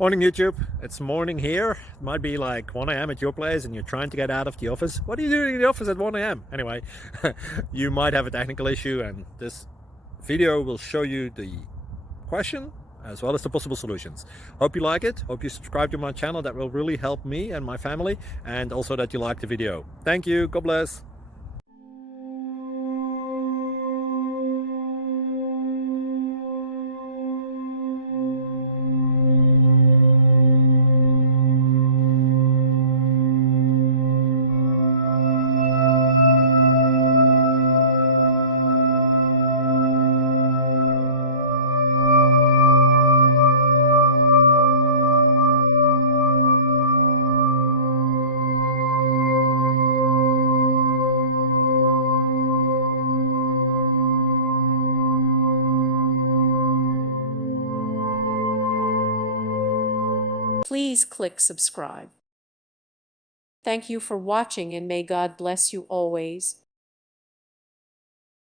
Morning YouTube, it's morning here. It might be like 1 a.m. at your place and you're trying to get out of the office. What are you doing in the office at 1 a.m.? Anyway, you might have a technical issue and this video will show you the question as well as the possible solutions. Hope you like it, hope you subscribe to my channel. That will really help me and my family, and also that you like the video. Thank you, God bless. Please click subscribe. Thank you for watching and may God bless you always.